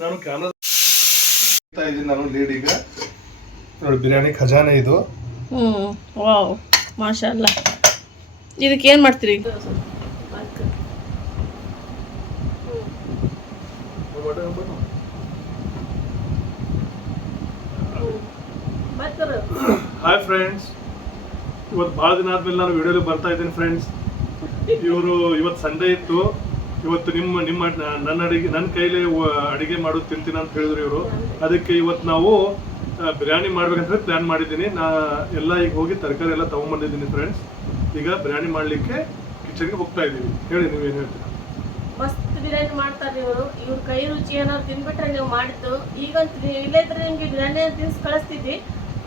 ನಾನು ಕ್ಯಾಮ್ರಾ ಇದ್ದೀನಿ ನಾನು ಲೀಡ್ ಈಗ ನೋಡಿ ಬಿರಿಯಾನಿ ಖಜಾನೆ ಇದು. ವಾವ್ ಮಾಶಾಅಲ್ಲ. ಇದಕ್ಕೆ ಏನು ಮಾಡ್ತೀರಿ ಈಗ? ಹಾಯ್ ಫ್ರೆಂಡ್ಸ್, ಇವತ್ತು ಭಾಳ ದಿನ ಆದ್ಮೇಲೆ ನಾನು ವಿಡಿಯೋಲಿ ಬರ್ತಾ ಇದ್ದೀನಿ ಫ್ರೆಂಡ್ಸ್. ಇವರು ಇವತ್ತು ಸಂಡೇ ಇತ್ತು, ಇವತ್ತು ನಿಮ್ಮ ನನ್ನ ಕೈಲಿ ಅಡಿಗೆ ಮಾಡೋದು ತಿಂತೀನಿ ಅಂತ ಹೇಳಿದ್ರು ಇವರು. ಅದಕ್ಕೆ ಇವತ್ತು ನಾವು ಬಿರಿಯಾನಿ ಮಾಡ್ಬೇಕಂತ ಪ್ಲಾನ್ ಮಾಡಿದ್ದೀನಿ. ಎಲ್ಲ ಈಗ ಹೋಗಿ ತರಕಾರಿ ಎಲ್ಲ ತಗೊಂಡ್ಬಂದಿದ್ದೀನಿ ಫ್ರೆಂಡ್ಸ್. ಈಗ ಬಿರಿಯಾನಿ ಮಾಡ್ಲಿಕ್ಕೆ ಕಿಚನ್ಗೆ ಹೋಗ್ತಾ ಇದ್ದೀವಿ. ಹೇಳಿ ನೀವೇನು ಹೇಳ್ತೀರಾ? ಮಸ್ತ್ ಬಿರಿಯಾನಿ ಮಾಡ್ತಾರೆ ಇವರು. ಇವ್ರ ಕೈ ರುಚಿ ಏನಾದ್ರು ತಿನ್ಬಿಟ್ರೆ ನೀವು ಮಾಡಿದ್ದು. ಈಗ ಇಲ್ಲೇ ಇದ್ರೆ ನಿಮ್ಗೆ ಬಿರಿಯಾನಿ ತಿನ್ಸಿ ಕಳಿಸ್ತಿದ್ವಿ.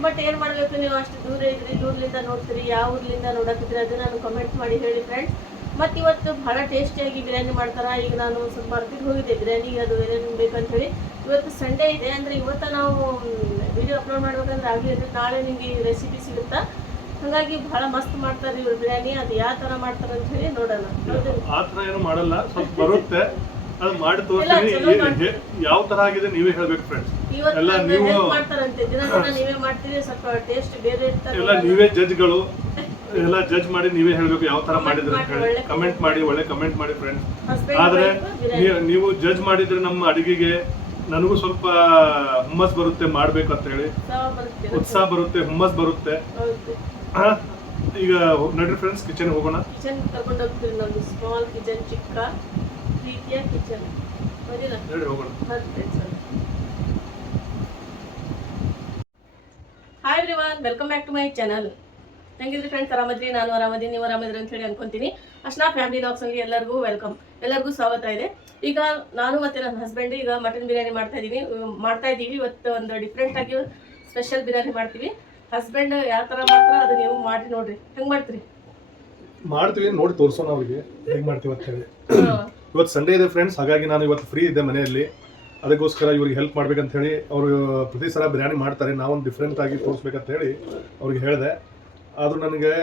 ಬಟ್ ಏನು ಮಾಡಬೇಕು, ನೀವು ಅಷ್ಟು ದೂರ ಇದ್ರಿ, ದೂರದಿಂದ ನೋಡ್ತೀರಿ, ಯಾವ ಊರ್ಲಿಂದ ನೋಡಕ್ತಿದ್ರಿ ಅದನ್ನ ನಾನು ಕಮೆಂಟ್ ಮಾಡಿ ಹೇಳಿ ಫ್ರೆಂಡ್ಸ್. ಮತ್ತು ಇವತ್ತು ಭಾಳ ಟೇಸ್ಟಿಯಾಗಿ ಬಿರಿಯಾನಿ ಮಾಡ್ತಾರೆ. ಈಗ ನಾನು ಸ್ವಲ್ಪ ಮಾರ್ಕೆಟ್ಗೆ ಹೋಗಿದ್ದೆ ಬಿರಿಯಾನಿಗೆ, ಅದು ಏನೇನು ಬೇಕಂತ ಹೇಳಿ. ಇವತ್ತು ಸಂಡೇ ಇದೆ ಅಂದರೆ ಇವತ್ತು ನಾವು ವಿಡಿಯೋ ಅಪ್ಲೋಡ್ ಮಾಡ್ಬೇಕಂದ್ರೆ ಆಗಲಿ, ನಾಳೆ ನಿಮಗೆ ರೆಸಿಪಿ ಸಿಗುತ್ತಾ. ಹಾಗಾಗಿ ಭಾಳ ಮಸ್ತ್ ಮಾಡ್ತಾರೆ ಇವ್ರು ಬಿರಿಯಾನಿ. ಅದು ಯಾವ ಥರ ಮಾಡ್ತಾರೆ ಅಂತ ಹೇಳಿ ನೋಡೋಣ. ಆ ಥರ ಏನು ಮಾಡಲ್ಲ, ಸ್ವಲ್ಪ ಬರುತ್ತೆ, ಅದು ಮಾಡಿ ತೋರಿಸ್ತೀನಿ. ಯಾವ ಥರ ಆಗಿದೆ ನೀವೇ ಹೇಳ್ಬೇಕು ಫ್ರೆಂಡ್ಸ್. ಎಲ್ಲ ನೀವು ಮಾಡ್ತಾರಂತೆ, ದಿನ ನೀವೇ ಮಾಡ್ತೀರಿ, ಸ್ವಲ್ಪ ಟೇಸ್ಟ್ ಬೇರೆ ಇರ್ತಾರೆ. ಎಲ್ಲ ನೀವೇ ಜಡ್ಜ್ಗಳು, ಎಲ್ಲ ಜಡ್ಜ್ ಮಾಡಿ ನೀವೇ ಹೇಳ್ಬೇಕು ಯಾವ ತರ ಮಾಡಿದ್ರೆ ಅಂತ ಹೇಳಿ. ಕಮೆಂಟ್ ಮಾಡಿ, ಒಳ್ಳೆ ಕಮೆಂಟ್ ಮಾಡಿ ಫ್ರೆಂಡ್ಸ್. ಆದ್ರೆ ನೀವು ಜಡ್ಜ್ ಮಾಡಿದ್ರೆ ನಮ್ಮ ಅಡಿಗೆಗೆ ನನಗೂ ಸ್ವಲ್ಪ ಹುಮ್ಮಸ್ ಬರುತ್ತೆ ಮಾಡ್ಬೇಕು ಅಂತ ಹೇಳಿ, ಉತ್ಸಾಹ ಬರುತ್ತೆ, ಹುಮ್ಮಸ್ ಬರುತ್ತೆ. ಈಗ ನಡ್ರಿ ಫ್ರೆಂಡ್ಸ್, ಕಿಚನ್ ಹೋಗೋಣ. ಕಿಚನ್ ಕರ್ಕೊಂಡು ಹೋಗ್ತೀವಿ ನಾವು. ಸ್ಮಾಲ್ ಕಿಚನ್, ಚಿಕ್ಕ ಪ್ರೀತಿಯ ಕಿಚನ್. ನಡ್ರಿ ಹೋಗೋಣ. Hi everyone, welcome back to my channel. ಹೆಂಗಿದ್ರಿ ಫ್ರೆಂಡ್ಸ್? ಆರಾಮದ್ರಿ? ನಾನು ಆರಾಮದೀನಿ, ನೀವು ಆರಾಮದ್ರಿ ಅಂತ ಹೇಳಿ ಅನ್ಕೊಂತೀನಿ. ಅರ್ಚನಾ ಫ್ಯಾಮಿಲಿ ವ್ಲಾಗ್ಸ್ಗೆ ಎಲ್ಲರಿಗೂ ವೆಲ್ಕಮ್, ಎಲ್ಲರಿಗೂ ಸ್ವಾಗತ ಇದೆ. ಈಗ ನಾನು ಮತ್ತು ನನ್ನ ಹಸ್ಬೆಂಡ್ ಈಗ ಮಟನ್ ಬಿರಿಯಾನಿ ಮಾಡ್ತಾ ಇದ್ದೀವಿ. ಇವತ್ತು ಒಂದು ಡಿಫ್ರೆಂಟ್ ಆಗಿ ಸ್ಪೆಷಲ್ ಬಿರಿಯಾನಿ ಮಾಡ್ತೀವಿ. ಹಸ್ಬೆಂಡ್ ಯಾವ ಥರ ಮಾಡ್ತಾರ ಅದು ನೀವು ಮಾಡಿ ನೋಡ್ರಿ. ಹೆಂಗೆ ಮಾಡ್ತೀವಿ ನೋಡಿ ತೋರಿಸೋಣ ಅವ್ರಿಗೆ ಹೇಗೆ ಮಾಡ್ತೀವಿ ಅಂತ ಹೇಳಿ. ಇವತ್ತು ಸಂಡೇ ಇದೆ ಫ್ರೆಂಡ್ಸ್, ಹಾಗಾಗಿ ನಾನು ಇವತ್ತು ಫ್ರೀ ಇದ್ದೆ ಮನೆಯಲ್ಲಿ. ಅದಕ್ಕೋಸ್ಕರ ಇವ್ರಿಗೆ ಹೆಲ್ಪ್ ಮಾಡ್ಬೇಕಂತ ಹೇಳಿ, ಅವರು ಪ್ರತಿ ಸಲ ಬಿರಿಯಾನಿ ಮಾಡ್ತಾರೆ, ನಾವೊಂದು ಡಿಫ್ರೆಂಟ್ ಆಗಿ ತೋರಿಸ್ಬೇಕಂತ ಹೇಳಿ ಅವ್ರಿಗೆ ಹೇಳಿದೆ. ಆದರೂ ನನಗೆ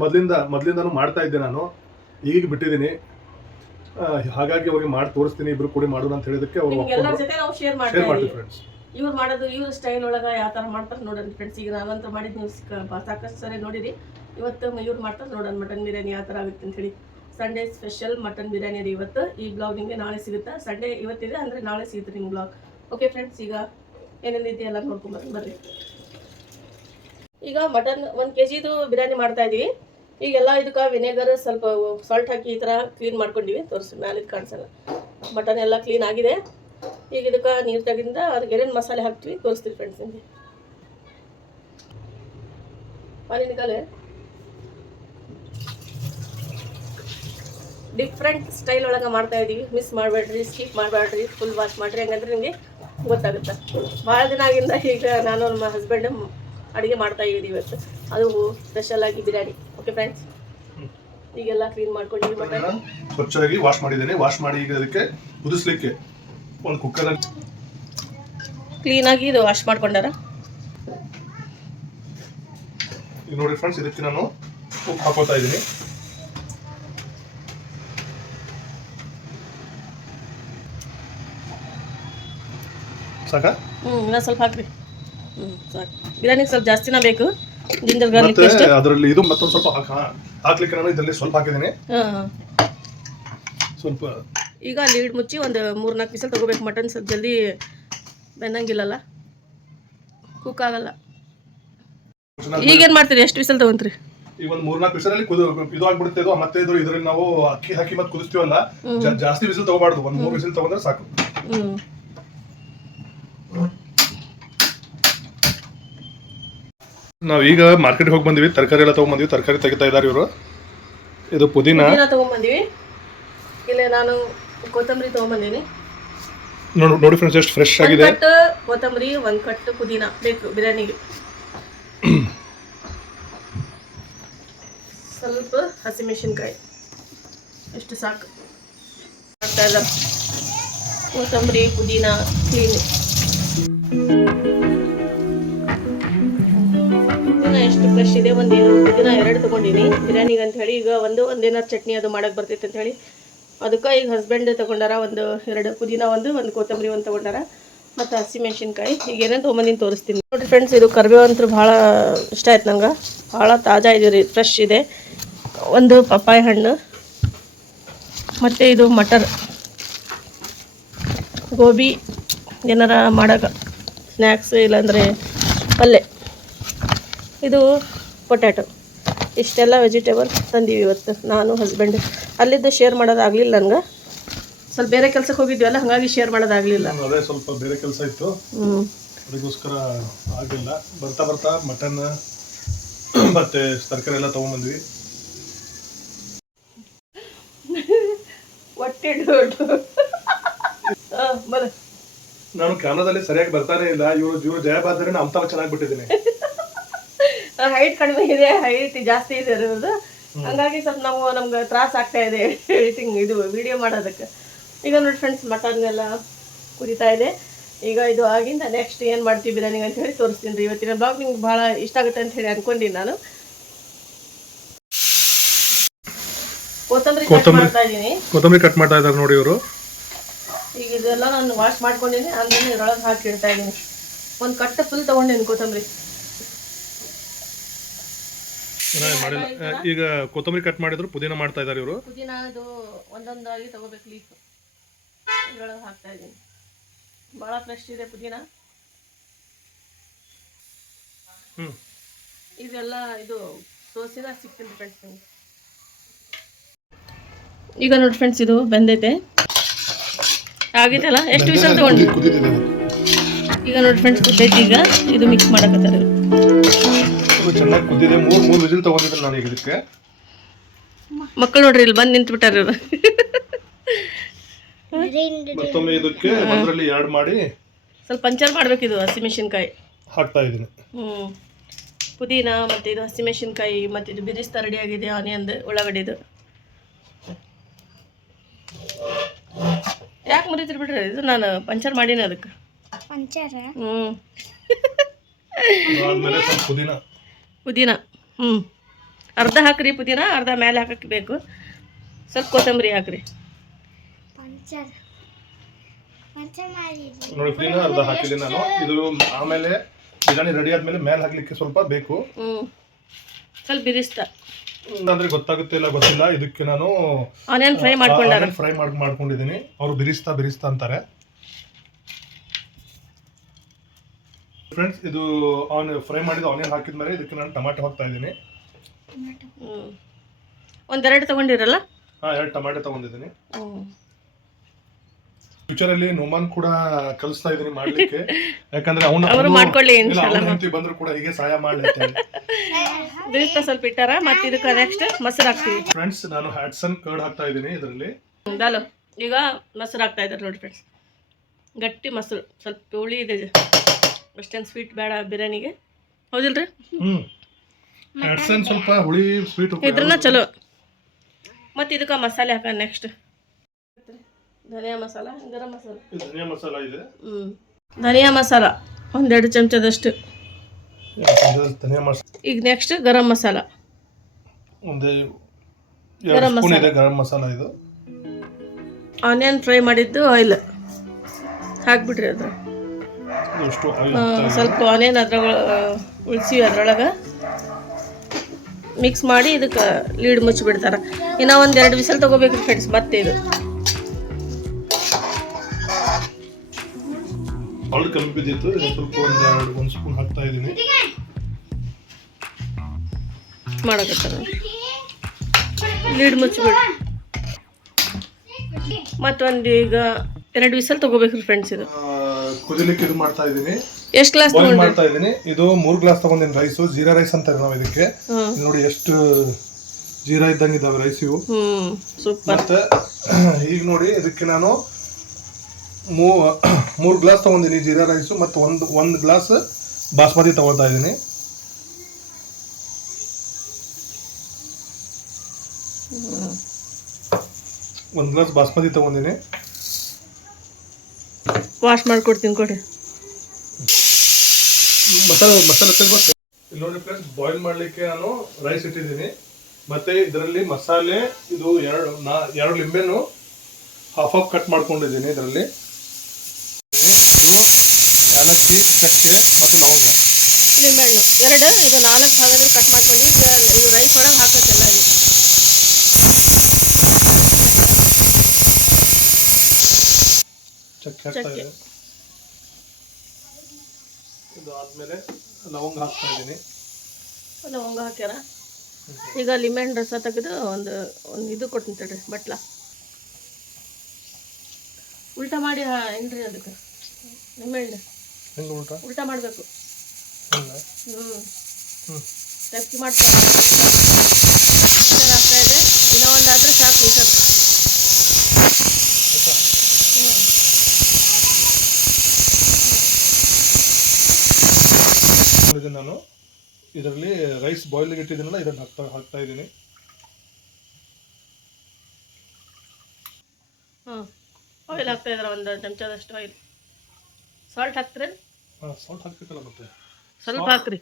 ಮೊದಲಿಂದನೂ ಮಾಡ್ತಾ ಇದ್ದೆ ನಾನು, ಈಗ ಬಿಟ್ಟಿದ್ದೀನಿ. ಹಾಗಾಗಿ ಅವ್ರಿಗೆ ಮಾಡಿ ತೋರಿಸ್ತೀನಿ, ಇಬ್ರು ಕೂಡಿ ಮಾಡೋಣ ಅಂತ ಹೇಳಿದಕ್ಕೆ ಅವರು ಶೇರ್ ಮಾಡ್ತೀವಿ ಫ್ರೆಂಡ್ಸ್. ಇವ್ರು ಮಾಡೋದು ಇವ್ರ ಸ್ಟೈಲ್ ಒಳಗೆ ಯಾವ ಥರ ಮಾಡ್ತಾರೆ ನೋಡೋಣ ಫ್ರೆಂಡ್ಸ್. ಈಗ ನಾನಂತೂ ಮಾಡಿದ ನೀವು ಸಾಕಷ್ಟು ಸರಿ ನೋಡಿರಿ. ಇವತ್ತು ಇವ್ರು ಮಾಡ್ತಾರೆ ನೋಡೋಣ ಮಟನ್ ಬಿರಿಯಾನಿ ಯಾವ ಥರ ಆಗುತ್ತೆ ಅಂತ ಹೇಳಿ. ಸಂಡೇ ಸ್ಪೆಷಲ್ ಮಟನ್ ಬಿರಿಯಾನಿ ರೀ ಇವತ್ತು. ಈ ಬ್ಲಾಗ್ ನಿಮಗೆ ನಾಳೆ ಸಿಗುತ್ತಾ. ಸಂಡೇ ಇವತ್ತಿದೆ ಅಂದರೆ ನಾಳೆ ಸಿಗುತ್ತೆ ನಿಮ್ಮ ಬ್ಲಾಗ್. ಓಕೆ ಫ್ರೆಂಡ್ಸ್, ಈಗ ಏನೇನಿದೆ ಎಲ್ಲ ನೋಡ್ಕೊಂಬರ್ತೀನಿ ಬರ್ರಿ. ಈಗ ಮಟನ್ 1 kgದು ಬಿರಿಯಾನಿ ಮಾಡ್ತಾ ಇದ್ದೀವಿ. ಈಗೆಲ್ಲ ಇದಕ್ಕೆ ವಿನೆಗರ್, ಸ್ವಲ್ಪ ಸಾಲ್ಟ್ ಹಾಕಿ ಈ ಥರ ಕ್ಲೀನ್ ಮಾಡ್ಕೊಂಡಿವಿ. ತೋರಿಸಿ ಮ್ಯಾಲಿದ ಕಾಣಿಸಲ್ಲ. ಮಟನ್ ಎಲ್ಲ ಕ್ಲೀನ್ ಆಗಿದೆ. ಈಗ ಇದಕ್ಕೆ ನೀರು ತೆಗೆದಿಂದ ಅದಕ್ಕೆ ಏನೇನು ಮಸಾಲೆ ಹಾಕ್ತೀವಿ ತೋರಿಸ್ತೀವಿ ಫ್ರೆಂಡ್ಸ್ ನಿಮಗೆ. ಮಾಲಿನಕಾಲೆ ಡಿಫ್ರೆಂಟ್ ಸ್ಟೈಲ್ ಒಳಗೆ ಮಾಡ್ತಾ ಇದ್ದೀವಿ. ಮಿಸ್ ಮಾಡಬೇಡ್ರಿ, ಸ್ಕಿಪ್ ಮಾಡಬೇಡ್ರಿ, ಫುಲ್ ವಾಚ್ ಮಾಡಿರಿ, ಹಂಗಂದ್ರೆ ನಿಮಗೆ ಗೊತ್ತಾಗುತ್ತೆ. ಭಾಳ ದಿನ ಆಗಿಂದ ಈಗ ನಾನು ನಮ್ಮ ಹಸ್ಬೆಂಡ್ ಅಡುಗೆ ಮಾಡ್ತಾ ಇದ್ದೀವಿ ಇವತ್ತು, ಅದು ಸ್ಪೆಷಲ್ ಆಗಿ ಬಿರಿಯಾನಿ. ಓಕೆ ಫ್ರೆಂಡ್ಸ್, ಈಗೆಲ್ಲ ಕ್ಲೀನ್ ಮಾಡ್ಕೊಂಡಿದ್ದೀವಿ. ಮಟನ್ ಸ್ವಚ್ಛವಾಗಿ ವಾಶ್ ಮಾಡಿದ್ದೇನೆ. ವಾಶ್ ಮಾಡಿ ಈಗ ಅದಕ್ಕೆ ಕುದಿಸ್ಲಿಕ್ಕೆ ಒಂದು ಕುಕ್ಕರ್ ಕ್ಲೀನಾಗಿ ಇದು ವಾಶ್ ಮಾಡ್ಕೊಂಡಾರ. ಈಗ ನೋಡಿ ಫ್ರೆಂಡ್ಸ್, ಇದಕ್ಕೆ ನಾನು ಉಪ್ಪು ಹಾಕೋತಾ ಇದ್ದೀನಿ. ಸಾಕಾ? ಇನ್ನೂ ಸ್ವಲ್ಪ ಹಾಕ್ರಿ. ಸಾಕು. ಬಿರಿಯಾನಿಗೆ ಸ್ವಲ್ಪ ಜಾಸ್ತಿನ ಬೇಕು. ಜಿಂಜರ್ ಗಾರ್ಲಿಕ್ ಪೇಸ್ಟ್ ಅದರಲ್ಲಿ ಇದು ಮತ್ತೊಂದು ಸ್ವಲ್ಪ ಹಾಕ್ಲಿಕ್ಕೆ ನಾನು ಇದರಲ್ಲಿ ಸ್ವಲ್ಪ ಹಾಕಿದ್ದೀನಿ. ಸ್ವಲ್ಪ ಈಗ ಲೀಡ್ ಮುಚ್ಚಿ ಒಂದು 3-4 ವಿಸಲ್ ತಗೋಬೇಕು. ಮಟನ್ ಸ್ವಲ್ಪ ಜಲ್ದಿ ಬೆನ್ನಂಗಿಲ್ಲಲ್ಲ, ಕುಕ್ ಆಗಲ್ಲ. ಈಗೇನು ಮಾಡ್ತೀರಿ? ಎಷ್ಟು ವಿಸಲ್ ತಗೊಂತೀರಿ? ಈಗ ಒಂದು 3-4 ವಿಸಲಲ್ಲಿ ಇದು ಆಗ್ಬಿಡುತ್ತೆ. ಇದು ಮತ್ತೆ ಇದರಲ್ಲಿ ನಾವು ಅಕ್ಕಿ ಹಾಕಿ ಮತ್ತೆ ಕುದಿಸ್ತೀವಲ್ಲ, ಜಾಸ್ತಿ ವಿಸಲ್ ತಗೋಬಾರ್ದು. ಒಂದು 3 ವಿಸಲ್ ತಗೊಂಡ್ರೆ ಸಾಕು. ನಾವು ಈಗ ಮಾರ್ಕೆಟ್ಗೆ ಹೋಗಿ ಬಂದಿವಿ, ತರಕಾರಿ ಎಲ್ಲ ತಗೊಂಡ್ಬಂದಿವಿ. ತರಕಾರಿ ತೆಗಿತಾ ಇದ್ದಾರೆ ಇವರು. ಇದು ಪುದೀನ ತಗೊಂಡ್ಬಂದಿವಿ. ಇಲ್ಲ ನಾನು ಕೊತ್ತಂಬರಿ ತಗೊಂಡ್ಬಂದೀನಿ. ನೋಡಿ ಫ್ರೆಂಡ್ಸ್, ಎಷ್ಟು ಫ್ರೆಶ್ ಆಗಿದೆ. ಕೊತ್ತಂಬರಿ, 1 ಕಟ್ಟು ಪುದೀನ ಬೇಕು ಬಿರಿಯಾನಿಗೆ. ಸ್ವಲ್ಪ ಹಸಿಮೆಣಸಿನ್ಕಾಯಿ ಎಷ್ಟು ಸಾಕು. ಮಾಡ್ತಾ ಇಲ್ಲ ಕೊತ್ತಂಬರಿ, ಪುದೀನ ಕ್ಲೀನ್. ಎಷ್ಟು ಫ್ರೆಶ್ ಇದೆ. ಒಂದು ಪುದೀನ 2 ತೊಗೊಂಡಿನಿ ಬಿರಿಯಾನಿಗೆ ಅಂತ ಹೇಳಿ. ಈಗ ಒಂದೇನಾರು ಚಟ್ನಿ ಅದು ಮಾಡಕ್ಕೆ ಬರ್ತೈತೆ ಅಂತ ಹೇಳಿ ಅದಕ್ಕೆ ಈಗ ಹಸ್ಬೆಂಡ್ ತೊಗೊಂಡಾರ ಒಂದು 2 ಪುದೀನ ಒಂದು ಕೊತ್ತಂಬರಿ ಒಂದು ತೊಗೊಂಡಾರ ಮತ್ತು ಹಸಿಮೆಣ್ಸಿನ್ಕಾಯಿ ಈಗ ಏನೇನು ತೊಗೊಂಬಂದಿನ ತೋರಿಸ್ತೀನಿ ನೋಡಿರಿ ಫ್ರೆಂಡ್ಸ್. ಇದು ಕರಿಬೇವು ಅಂತೂ ಭಾಳ ಇಷ್ಟ ಆಯ್ತು ನಂಗೆ, ಭಾಳ ತಾಜಾ ಇದೆ ರೀ, ಫ್ರೆಶ್ ಇದೆ. ಒಂದು ಪಪ್ಪಾಯ ಹಣ್ಣು ಮತ್ತು ಇದು ಮಟರ್, ಗೋಬಿ ಏನಾರ ಮಾಡೋಕೆ ಸ್ನ್ಯಾಕ್ಸ್ ಇಲ್ಲಾಂದರೆ ಪಲ್ಯ. ಇದು ಪೊಟ್ಯಾಟೊ. ಇಷ್ಟೆಲ್ಲ ವೆಜಿಟೇಬಲ್ ತಂದೀವಿ ಇವತ್ತು ನಾನು ಹಸ್ಬೆಂಡ್. ಅಲ್ಲಿದ್ದು ಶೇರ್ ಮಾಡೋದಾಗಲಿಲ್ಲ ನನಗೆ, ಸ್ವಲ್ಪ ಬೇರೆ ಕೆಲಸಕ್ಕೆ ಹೋಗಿದ್ವಲ್ಲ, ಹಾಗಾಗಿ ಶೇರ್ ಮಾಡೋದಾಗಲಿಲ್ಲ. ಅದೇ ಸ್ವಲ್ಪ ಬೇರೆ ಕೆಲಸ ಇತ್ತು, ಅದಕ್ಕೋಸ್ಕರ ಆಗಲಿಲ್ಲ. ಬರ್ತಾ ಬರ್ತಾ ಮಟನ್ ಮತ್ತು ತರಕಾರಿ ಎಲ್ಲ ತೊಗೊಂಬಂದ್ವಿ. ಹೊಟ್ಟೆ ದೊಡ್ಡ ನಾನು ಕ್ಯಾಮ್ರಾದಲ್ಲಿ ಸರಿಯಾಗಿ ಬರ್ತಾನೆ ಇಲ್ಲ. ಇವರು ಜಯಬಾದ್ರೆ ಅಮ್ತಾವ ಚೆನ್ನಾಗಿ ಬಿಟ್ಟಿದ್ದೀನಿ. ಹೈಟ್ ಕಡಿಮೆ ಇದೆ, ಹೈಟ್ ಜಾಸ್ತಿ ಇದೆ ಇರೋದು, ಹಂಗಾಗಿ ಸ್ವಲ್ಪ ನಮ್ಗೆ ತ್ರಾಸ ಆಗ್ತಾ ಇದೆ ಎಡಿಟಿಂಗ್ ಇದು ವಿಡಿಯೋ ಮಾಡೋದಕ್ಕೆ. ಈಗ ನೋಡಿ ಫ್ರೆಂಡ್ಸ್, ಮಟನ್ ಎಲ್ಲ ಕುದಿತಾ ಇದೆ. ಈಗ ಇದು ಆಗಿಂದ ನೆಕ್ಸ್ಟ್ ಏನು ಮಾಡ್ತೀವಿ ಬಿರಿಯಾನಿಗೆ ಅಂತ ಹೇಳಿ ತೋರಿಸ್ತೀನಿ ರೀ. ಇವತ್ತಿನ ಬ್ಲಾಗ್ ನಿಮ್ಗೆ ಭಾಳ ಇಷ್ಟ ಆಗುತ್ತೆ ಅಂತ ಹೇಳಿ ಅನ್ಕೊಂಡಿನಿ ನಾನು. ಕೊತ್ತಂಬರಿ ಕಟ್ ಮಾಡ್ತಾ ಇದ್ದಾರೆ ನೋಡಿ ಇವರು. ಈಗ ಇದೆಲ್ಲ ನಾನು ವಾಶ್ ಮಾಡ್ಕೊಂಡಿನಿ, ಅಂದ್ರೆ ಇದ್ರೊಳಗೆ ಹಾಕಿ ಇಡ್ತಾ ಇದ್ದೀನಿ. ಒಂದು ಕಟ್ಟು ಫುಲ್ ತೊಗೊಂಡಿನಿ ಕೊತ್ತಂಬರಿ. ಈಗ ಕೊತ್ತಂಬರಿ ಕಟ್ ಮಾಡಿದ್ರು ಪುದೀನ ಮಾಡ್ತಾ ಇದ್ದಾರೆ ಇವರು. ಪುದೀನ ಅದು ಒಂದೊಂದಾಗಿ ತಗೋಬೇಕು ಲೀಫ್, ಇದ್ರೊಳಗೆ ಹಾಕ್ತಾ ಇದ್ದೀನಿ. ಭಾಳ ಫ್ರೆಶ್ ಇದೆ ಪುದೀನ. ಇದೆಲ್ಲ ಇದು ಸೋಸಿನ ಸಿಕ್ತೀನಿ ಫ್ರೆಂಡ್ಸ್ ನಿಮ್ಗೆ. ಈಗ ನೋಡಿ ಫ್ರೆಂಡ್ಸ್, ಇದು ಬೆಂದೈತೆ ಆಗಿತ್ತಲ್ಲ. ಎಷ್ಟು ವಿಷಲ್ ತಗೊಂಡು ಈಗ ನೋಡಿ ಫ್ರೆಂಡ್ಸ್ ಕುದ್ದೈತಿ. ಈಗ ಇದು ಮಿಕ್ಸ್ ಮಾಡಕತ್ತಾರೆ. ಚೆನ್ನಾಗಿ ಕುದ್ದಿದೆ. ಮೂರು ವಿಸಿಲ್ ತಗೊಂಡಿದ್ದೀನಿ ನಾನು. ಈಗ ಇದಕ್ಕೆ ಮಕ್ಕಳು ನೋಡ್ರಿ ಇಲ್ಲಿ ಬಂದು ನಿಂತು ಬಿಟ್ಟಾರ ಇವರು. ಮತ್ತೊಮ್ಮೆ ಇದಕ್ಕೆ ಒಂದರಲ್ಲಿ ಎರಡು ಮಾಡಿ ಸ್ವಲ್ಪ ಪಂಚರ್ ಮಾಡ್ಬೇಕಿದು ಹಸಿಮೆಣಸಿನ್ಕಾಯಿ ಹಾಕ್ತಾ ಇದ್ದೀನಿ. ಪುದೀನ ಮತ್ತು ಇದು ಹಸಿಮೆಣಸಿನ್ಕಾಯಿ ಮತ್ತು ಇದು ಬಿರಿಸ್ತಾ ರೆಡಿ ಆಗಿದೆ. ಆನಿಯನ್ ಉಳ್ಳಾಗಡ್ಡಿದು ಯಾಕೆ ಮುರಿತೀರಿ ಬಿಡ್ರಿ, ಇದು ನಾನು ಪಂಚರ್ ಮಾಡೀನಿ ಅದಕ್ಕೆ. ಪುದೀನ ಅರ್ಧ ಹಾಕ್ರಿ, ಪುದೀನ ಅರ್ಧ ಮೇಲೆ ಹಾಕಕ್ಕೆ ಬೇಕು. ಸ್ವಲ್ಪ ಕೊತ್ತಂಬರಿ ಹಾಕ್ರಿ. ನೋಡಿ ಪುದೀನ ಅರ್ಧ ಹಾಕಿದ್ದೀನಿ ನಾನು. ಇದು ಆಮೇಲೆ ಬಿರಿಯಾನಿ ರೆಡಿ ಆದ್ಮೇಲೆ ಮೇಲೆ ಹಾಕ್ಲಿಕ್ಕೆ ಸ್ವಲ್ಪ ಬೇಕು. ಸ್ವಲ್ಪ ಬಿರಿಸ್ತಾ ಅಂದ್ರೆ ಗೊತ್ತಾಗುತ್ತೆ ಇಲ್ಲ ಗೊತ್ತಿಲ್ಲ. ಇದಕ್ಕೆ ನಾನು ಆನಿಯನ್ ಫ್ರೈ ಮಾಡ್ಕೊಂಡಿದ್ದೀನಿ. ಅವರು ಬಿರಿಸ್ತಾ ಅಂತಾರೆ ಫ್ರೆಂಡ್ಸ್. ಇದು ಫ್ರೈ ಮಾಡಿದ ಆನಿಯನ್ ಹಾಕಿದ್ಮೇಲೆ ಇದಕ್ಕೆ ನಾನು ಟೊಮ್ಯಾಟೊ ಹಾಕ್ತಾ ಇದ್ದೀನಿ. ಒಂದೆರಡು ತಗೊಂಡಿರಲ್ಲ? 2 ಟೊಮ್ಯಾಟೊ ತಗೊಂಡಿದ್ದೀನಿ. ಫ್ಯೂಚರ್ ಅಲ್ಲಿ ನೋಮಾನ್ ಕೂಡ ಕಲಿಸ್ತಾ ಇದೀನಿ ಮಾಡ್ಲಿಕ್ಕೆ, ಯಾಕಂದ್ರೆ ಅವರು ಮಾಡ್ಕೊಳ್ಳಿ ಬಂದ್ರು ಕೂಡ ಹೀಗೆ ಸಹಾಯ ಮಾಡ್ಲಿಕ್ಕೆ. ಬಿರಿಸ್ತಾ ಸ್ವಲ್ಪ ಇಟ್ಟಾರ. ಮತ್ತೆ ಇದಕ್ಕೆ ನೆಕ್ಸ್ಟ್ ಮೊಸರು ಹಾಕ್ತೀವಿ ಫ್ರೆಂಡ್ಸ್. ನಾನು ಹ್ಯಾಟ್ಸನ್ ಕರ್ಡ್ ಹಾಕ್ತಾ ಇದ್ದೀನಿ ಇದರಲ್ಲಿ. ಈಗ ಮೊಸರು ಹಾಕ್ತಾ ಇದ್ದಾರೆ ನೋಡಿ ಫ್ರೆಂಡ್ಸ್. ಗಟ್ಟಿ ಮೊಸರು, ಸ್ವಲ್ಪ ಹುಳಿ ಇದೆ, ಅಷ್ಟೇನು ಸ್ವೀಟ್ ಬೇಡ ಬಿರಿಯಾನಿಗೆ, ಹೌದಿಲ್ರಿ? ಹ್ಯಾಟ್ಸನ್ ಸ್ವಲ್ಪ ಹುಳಿ ಸ್ವೀಟ್ ಇದ್ರನ್ನ ಚಲೋ. ಮತ್ತೆ ಇದಕ್ಕೆ ಮಸಾಲೆ ಹಾಕ. ನೆಕ್ಸ್ಟ್ ಧನಿಯಾ ಮಸಾಲ, ಗರಂ ಮಸಾಲ. ಧನಿಯಾ ಮಸಾಲ ಇದೆ. ಧನಿಯಾ ಮಸಾಲ 1-2 ಚಮಚದಷ್ಟು. ಈಗ ನೆಕ್ಸ್ಟ್ ಗರಂ ಮಸಾಲ, ಗರಂ ಮಸಾಲ ಇದು. ಆನಿಯನ್ ಫ್ರೈ ಮಾಡಿದ್ದು ಆಯಿಲ್ ಹಾಕ್ಬಿಟ್ರಿ. ಅದ್ರ ಸ್ವಲ್ಪ ಆನಿಯನ್ ಅದ್ರಾಗ ಉಳಿಸಿ ಅದ್ರೊಳಗೆ ಮಿಕ್ಸ್ ಮಾಡಿ ಇದಕ್ಕೆ ಲೀಡ್ ಮುಚ್ಚಿಬಿಡ್ತಾರೆ. ಇನ್ನೂ 1-2 ವಿಸಲ್ ತೊಗೋಬೇಕ್ರಿ ಫ್ರೆಂಡ್ಸ್. ಮತ್ತೆ ಇದು ಆಲ್ರೆಡಿ ಕಮ್ಮಿ ಬಿದ್ದಿತ್ತು. ಸ್ವಲ್ಪ ಒಂದು ಸ್ಪೂನ್ ಹಾಕ್ತಾ ಇದ್ದೀನಿ. ಮಾಡಕತ್ತಾರ ಲೀಡ್ ಮುಚ್ಚಿಬಿಡಿ. ಮತ್ತೊಂದು ಈಗ 2 ವಿಸಲ್ ತೊಗೋಬೇಕ್ರಿ ಫ್ರೆಂಡ್ಸ್. ಇದು ಕುದಿಲಿಕ್ಕೆ ಇದು ಮಾಡ್ತಾ ಇದ್ದೀನಿ. ಎಷ್ಟು ಗ್ಲಾಸ್ ಮಾಡ್ತಾ ಇದ್ದೀನಿ? ಇದು 3 ಗ್ಲಾಸ್ ತಗೊಂಡಿನಿ ರೈಸು. ಜೀರಾ ರೈಸ್ ಅಂತಾರೆ ನಾವು ಇದಕ್ಕೆ. ನೋಡಿ ಎಷ್ಟು ಜೀರಾ ಇದ್ದಂಗೆ ಇದಾವೆ ರೈಸ್ ಇವು. ಸೂಪರ್. ಮತ್ತೆ ಈಗ ನೋಡಿ ಇದಕ್ಕೆ ನಾನು 3 ಗ್ಲಾಸ್ ತಗೊಂಡಿನಿ ಜೀರಾ ರೈಸು ಮತ್ತು ಒಂದು ಗ್ಲಾಸ್ ಬಾಸ್ಮತಿ ತಗೊಳ್ತಾ ಇದ್ದೀನಿ. ಒಂದು ಗ್ಲಾಸ್ ಬಾಸ್ಮತಿ ತಗೊಂಡಿನಿ. ವಾಶ್ ಮಾಡ್ಕೊಡ್ತೀನಿ ಕೊಡಿ. ಮಸಾಲೆ ತೆಗ್ದು ಇಲ್ಲಿ ನೋಡಿ ಫ್ರೆಂಡ್ಸ್, ಬಾಯ್ಲ್ ಮಾಡಲಿಕ್ಕೆ ನಾನು ರೈಸ್ ಇಟ್ಟಿದ್ದೀನಿ. ಮತ್ತೆ ಇದರಲ್ಲಿ ಮಸಾಲೆ ಇದು 2 ಲಿಂಬೆನು ಹಾಫ್ ಕಟ್ ಮಾಡ್ಕೊಂಡಿದ್ದೀನಿ ಇದರಲ್ಲಿ. ಏಲಕ್ಕಿ, ಚಕ್ಕೆ ಮತ್ತು ಲವಂಗ, ನಿಂಬೆಹಣ್ಣು ಎರಡು, ಇದು 4 ಭಾಗದಲ್ಲಿ ಕಟ್ ಮಾಡ್ಕೊಂಡು ಈಗ ಇದು ರೈಸ್ ಒಳಗೆ ಹಾಕೋಕ್ಕೆಲ್ಲ ಇದು. ಚಕ್ಕೆ ಹಾಕ್ತಾ ಇದ್ದೀನಿ. ಇದು ಆದಮೇಲೆ ಲವಂಗ ಹಾಕ್ತಾ ಇದ್ದೀನಿ. ಲವಂಗ ಹಾಕ್ಯಾರ. ಈಗ ಲಿಂಬೆಹಣ್ಣು ರಸ ತೆಗೆದು ಒಂದು ಇದು ಕೊಡ್ತೀನಿ ತಡ್ರಿ, ಬಟ್ಲ ಉಲ್ಟಾ ಮಾಡಿ ಏನ್ರಿ ಅದಕ್ಕೆ ನಿಂಬೆಹಣ್ಣು ಹೆಂಗೆ ಉಲ್ಟಾ ಮಾಡಬೇಕು. ಟೆಸ್ಟ್ ಮಾಡ್ತಾರೆ ಆಗ್ತಾ ಇದೆ. ಇನ್ನೂ ಒಂದಾದ್ರೆ ಸಾಕು ಸರ್. ನಾನು ಇದರಲ್ಲಿ ರೈಸ್ ಬಾಯ್ಲಿಗೆ ಇಟ್ಟಿದ್ದೀನಲ್ಲ, ಇದನ್ನು ಹಾಕ್ತಾ ಇದ್ದೀನಿ. ಆಯಿಲ್ ಹಾಕ್ತಾ ಇದ್ದಾರೆ, ಒಂದು ಚಮಚದಷ್ಟು ಆಯಿಲ್. ಸಾಲ್ಟ್ ಹಾಕ್ತೀರಿ? ಸಾಲ್ಟ್ ಹಾಕ್ಬೇಕಲ್ಲ, ಮತ್ತೆ ಸ್ವಲ್ಪ ಹಾಕ್ರಿ.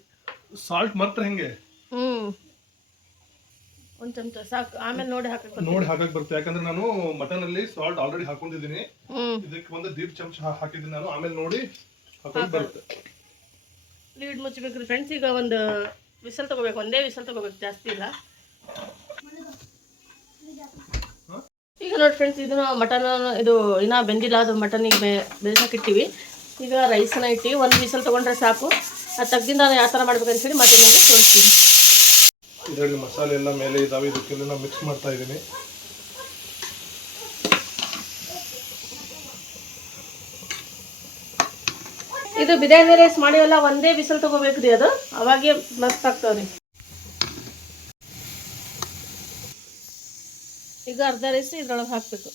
ಸಾಲ್ಟ್ ಮಾತ್ರ ಹೆಂಗೆ? ಒಂದು ಚಮಚ ಸಾಕು, ಆಮೇಲೆ ನೋಡಿ ಹಾಕಕ್ ಬರುತ್ತೆ. ಯಾಕಂದ್ರೆ ನಾನು ಮಟನ್ ಅಲ್ಲಿ ಸಾಲ್ಟ್ ಆಲ್ರೆಡಿ ಹಾಕೊಂಡಿದ್ದೀನಿ. ಇದಕ್ಕೆ ಒಂದು 1.5 ಚಮಚ ಹಾಕಿದ್ದೀನಿ ನಾನು. ಆಮೇಲೆ ನೋಡಿ ಹಾಕಕ್ ಬರುತ್ತೆ. ಲೀಡ್ ಮುಚ್ಚಬೇಕ್ರಿ ಫ್ರೆಂಡ್ಸ್. ಈಗ ಒಂದು ವಿಸಲ್ ತಗೋಬೇಕು, ಒಂದೇ ವಿಸಲ್ ತಗೋಬೇಕು, ಜಾಸ್ತಿ ಇಲ್ಲ. ಈಗ ನೋಡಿ ಫ್ರೆಂಡ್ಸ್, ಇದು ಮಟನ್ ಇದು ಇನ್ನೂ ಬೆಂದಿಲ್ಲ, ಅದು ಮಟನಿಗೆ ಬೇಯಿಸೋಕಿಟ್ಟಿವಿ. ಈಗ ರೈಸನ್ನ ಇಟ್ಟು ಒಂದು ವಿಸಲ್ ತೊಗೊಂಡ್ರೆ ಸಾಕು. ಅದು ತೆಗ್ದಿಂದ ನಾನು ಯಾವ ಥರ ಮಾಡ್ಬೇಕಂತ ಹೇಳಿ ಮತ್ತೆ ನಿಮಗೆ ತೋರಿಸ್ತೀನಿ. ಇದರಲ್ಲಿ ಮಸಾಲೆ ಎಲ್ಲ ಮೇಲೆ ಇದಾವೆ, ಇದಕ್ಕೆಲ್ಲ ಮಿಕ್ಸ್ ಮಾಡ್ತಾ ಇದ್ದೀನಿ. ಇದು ಬಿರಿಯಾನಿ ರೈಸ್ ಮಾಡಿವಲ್ಲ, ಒಂದೇ ವಿಸಲ್ ತಗೋಬೇಕ್ರಿ, ಅದು ಅವಾಗೇ ಮಸ್ತ್ ಆಗ್ತಾವ್ರಿ. ಈಗ ಅರ್ಧ ರೈಸ್ ಇದ್ರೊಳಗೆ ಹಾಕಬೇಕು.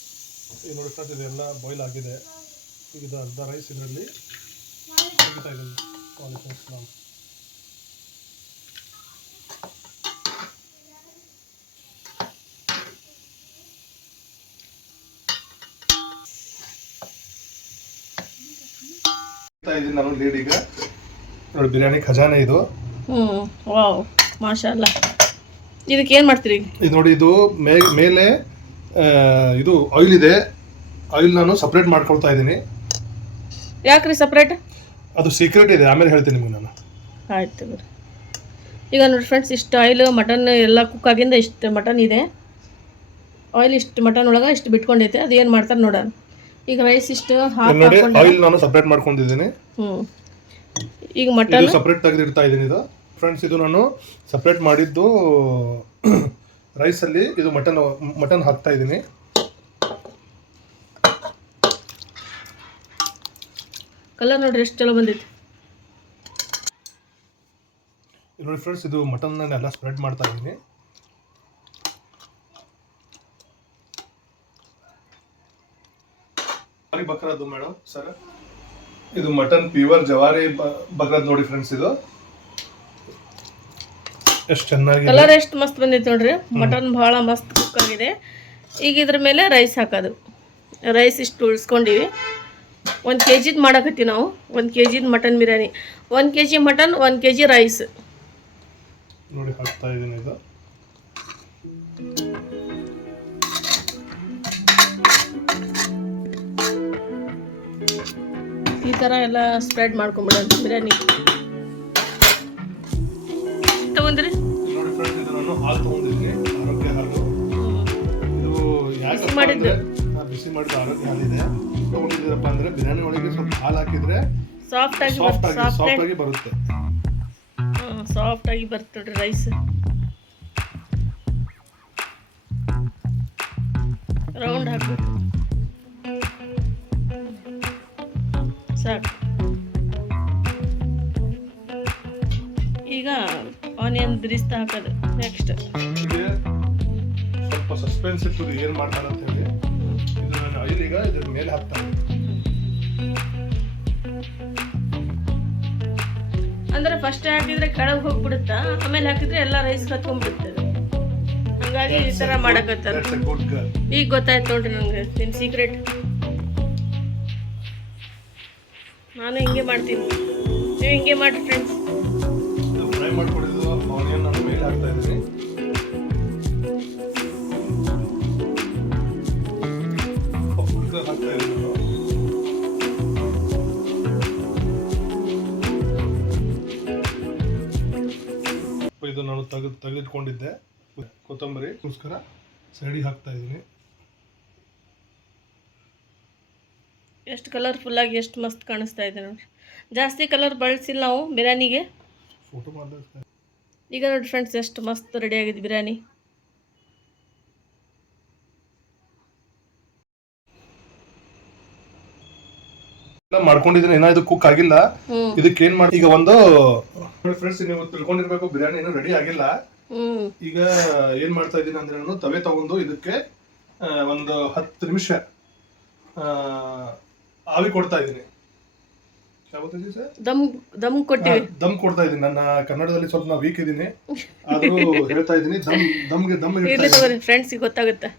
ಈಗ ನೋಡಿ ಫ್ರೆಂಡ್ಸ್, ಇದೆಲ್ಲ ಬಾಯ್ಲ್ ಆಗಿದೆ. ಈಗ ಇದು ಅರ್ಧ ರೈಸ್ ಇದರಲ್ಲಿ ಹಾಕ್ತಾ ಇದ್ದೀನಿ. ನಾನು ಲೀಡ್ ಈಗ ನೋಡಿ ಬಿರಿಯಾನಿ ಖಜಾನೆ ಇದು. ವಾವ್ ಮಾಶಾಅಲ್ಲ. ಇದಕ್ಕೆ ಏನು ಮಾಡ್ತೀರಿ? ಇದು ನೋಡಿ, ಇದು ಮೇಲೆ ಇದು ಆಯಿಲ್ ಇದೆ. ಆಯಿಲ್ ನಾನು ಸಪ್ರೇಟ್ ಮಾಡ್ಕೊಳ್ತಾ ಇದ್ದೀನಿ. ಯಾಕ್ರಿ ಸಪ್ರೇಟ್? ಅದು ಸೀಕ್ರೆಟ್ ಇದೆ, ಆಮೇಲೆ ಹೇಳ್ತೀನಿ ನಿಮಗೆ ನಾನು. ಆಯ್ತು ಬಿಡಿ. ಈಗ ನೋಡಿ ಫ್ರೆಂಡ್ಸ್, ಇಷ್ಟು ಆಯಿಲ್ ಮಟನ್ ಎಲ್ಲ ಕುಕ್ ಆಗಿಂದ ಇಷ್ಟು ಮಟನ್ ಇದೆ. ಆಯಿಲ್ ಇಷ್ಟು ಮಟನ್ ಒಳಗೆ ಇಷ್ಟು ಬಿಟ್ಕೊಂಡೈತೆ. ಅದು ಏನು ಮಾಡ್ತಾರೆ ನೋಡೋಣ. ಈಗ ರೈಸ್ ಇಷ್ಟು ನೋಡಿ, ಆಯಿಲ್ ನಾನು ಸಪ್ರೇಟ್ ಮಾಡ್ಕೊಂಡಿದ್ದೀನಿ. ಈಗ ಮಟನ್ ಸಪ್ರೇಟ್ ತೆಗೆದು ಇಡ್ತಾ ಇದ್ದೀನಿ. ಇದು ಫ್ರೆಂಡ್ಸ್, ಇದು ನಾನು ಸಪ್ರೇಟ್ ಮಾಡಿದ್ದು ರೈಸಲ್ಲಿ ಇದು ಮಟನ್ ಹಾಕ್ತಾ ಇದ್ದೀನಿ. ಕಲರ್ ನೋಡ್ರಿ ಎಷ್ಟು ಚಲೋ ಬಂದೈತಿ. ನೋಡಿ ಫ್ರೆಂಡ್ಸ್, ಇದು ಮಟನ್ ಎಲ್ಲ ಸ್ಪ್ರೆಡ್ ಮಾಡ್ತಾ ಇದ್ದೀನಿ. ಬಕ್ರದ್ದು ಮೇಡಮ್ ಸರ್, ಇದು ಮಟನ್ ಪ್ಯೂರ್ ಜವಾರಿ ಬಕ್ರದ್ ನೋಡಿ ಫ್ರೆಂಡ್ಸ್. ಇದು ಎಷ್ಟು ಚೆನ್ನಾಗಿ ಕಲರ್ ಎಷ್ಟು ಮಸ್ತ್ ಬಂದೈತಿ ನೋಡ್ರಿ. ಮಟನ್ ಭಾಳ ಮಸ್ತ್ ಕುಕ್ ಆಗಿದೆ. ಈಗ ಇದ್ರ ಮೇಲೆ ರೈಸ್ ಹಾಕೋದು. ರೈಸ್ ಇಷ್ಟು ಉಳಿಸ್ಕೊಂಡಿವಿ. 1 kg ಮಾಡಕತ್ತೀವಿ ನಾವು. 1 kg mutton biryani, 1 kg mutton, 1 kg rice ನೋಡಿ ಹಾಕ್ತಾ ಇದ್ದೀನಿ. ಇದು ಈ ಥರ ಎಲ್ಲ ಸ್ಪ್ರೆಡ್ ಮಾಡ್ಕೊಂಬಿಡೋಣ ಬಿರಿಯಾನಿ. ತಗೊಂಡ್ರಿ ನೋಡಿ ಫ್ರೆಂಡ್ಸ್, ಇದು ನಾನು ಹಾಲು ತಗೊಂಡಿದ್ದೀನಿ, ಆರೋಗ್ಯ ಹಾಲು. ಇದು ಯಾಕೆ ಮಾಡಿದ್ದು? ಬಿಸಿ ಮಾಡಿದ ಆರೋಗ್ಯ ಹಾಲಿದೆ. ತಗೊಂಡಿದ್ದೀರಪ್ಪ ಅಂದ್ರೆ ಬಿರಿಯಾನಿ ಒಳಗೆ ಸ್ವಲ್ಪ ಹಾಲು ಹಾಕಿದ್ರೆ ಸಾಫ್ಟ್ ಆಗಿ ಬರುತ್ತೆ. ಸಾಫ್ಟ್ ಆಗಿ ಬರ್ತದೆ ರೈಸ್. ರೌಂಡ್ ಹಾಕ್ಬೇಕು ಸಾಕು. ಈಗ ಆನಿಯನ್ ಬಿರಿಸ್ತಾ ಹಾಕೋದು ನೆಕ್ಸ್ಟ್. ಸ್ವಲ್ಪ ಸಸ್ಪೆನ್ಸ್ ಇತ್ತು ಏನು ಮಾಡ್ತಾರೆ ಅಂತ ಹೇಳಿ. ಇದು ನಾನು ಆಯಿಲ್ ಈಗ ಇದ್ರ ಮೇಲೆ ಹಾಕ್ತಾನೆ. ಅಂದ್ರೆ ಫಸ್ಟ್ ಹಾಕಿದ್ರೆ ಕೆಳಗೆ ಹೋಗ್ಬಿಡುತ್ತಾ, ಆಮೇಲೆ ಹಾಕಿದ್ರೆ ಎಲ್ಲ ರೈಸ್ ಕತ್ಕೊಂಡ್ಬಿಡುತ್ತೆ. ಹಂಗಾಗಿ ಈ ಥರ ಮಾಡಕತ್ತಾರೆ. ಈಗ ಗೊತ್ತಾಯ್ತು ನೋಡ್ರಿ ನನಗೆ ನಿನ್ನ ಸೀಕ್ರೆಟ್. ನಾನು ಹಿಂಗೆ ಮಾಡ್ತೀನಿ, ನೀವು ಹಿಂಗೆ ಮಾಡಿ ಫ್ರೆಂಡ್ಸ್. ಫ್ರೈ ಮಾಡ್ಕೊಂಡಿದ್ದು ಆನಿಯನ್ ನಾನು ಮೇಲೆ ಹಾಕ್ತಾ ಇದ್ದೀನಿ. ತೆಗೆದಿಟ್ಕೊಂಡಿದ್ದೆ ಕೊತ್ತಂಬರಿ ಗೋಸ್ಕರ ಸೈಡಿಗೆ ಹಾಕ್ತಾ ಇದ್ದೀನಿ. ಎಷ್ಟು ಕಲರ್ಫುಲ್ಲಾಗಿ ಎಷ್ಟು ಮಸ್ತ್ ಕಾಣಿಸ್ತಾ ಇದೆ ನೋಡಿರಿ. ಜಾಸ್ತಿ ಕಲರ್ ಬಳಸಿಲ್ಲ ನಾವು ಬಿರಿಯಾನಿಗೆ. ಫೋಟೋ ಮಾಡಿದ್ರೆ ಈಗ ನೋಡಿ ಫ್ರೆಂಡ್ಸ್ ಎಷ್ಟು ಮಸ್ತ್ ರೆಡಿ ಆಗಿದೆ ಬಿರಿಯಾನಿ. ಮಾಡ್ಕೊಂಡಿದ್ದೀನಿ, ಏನೋ ಇದು ಕುಕ್ ಆಗಿಲ್ಲ. ಇದಕ್ಕೆ ಏನ್ ಮಾಡಿ ಈಗ ಒಂದು ಫ್ರೆಂಡ್ಸ್ ನೀವು ತಿಳ್ಕೊಂಡಿರ್ಬೇಕು, ಬಿರಿಯಾನಿ ಏನೋ ರೆಡಿ ಆಗಿಲ್ಲ. ಈಗ ಏನ್ ಮಾಡ್ತಾ ಇದ್ದೀನಿ ಅಂದ್ರೆ ನಾನು ತವೆ ತಗೊಂಡು ಇದಕ್ಕೆ ಒಂದು 10 ನಿಮಿಷ ಆವಿ ಕೊಡ್ತಾ ಇದ್ದೀನಿ. ದಮ್ ಕೊಡ್ತಾ ಇದ್ದೀನಿ. ನನ್ನ ಕನ್ನಡದಲ್ಲಿ ಸ್ವಲ್ಪ ನಾ ವೀಕ್ ಇದ್ದೀನಿ, ಆದ್ರೂ ಹೇಳ್ತಾ ಇದ್ದೀನಿ. ತಗೋರಿ ಫ್ರೆಂಡ್ಸ್ ಗೊತ್ತಾಗುತ್ತೆ.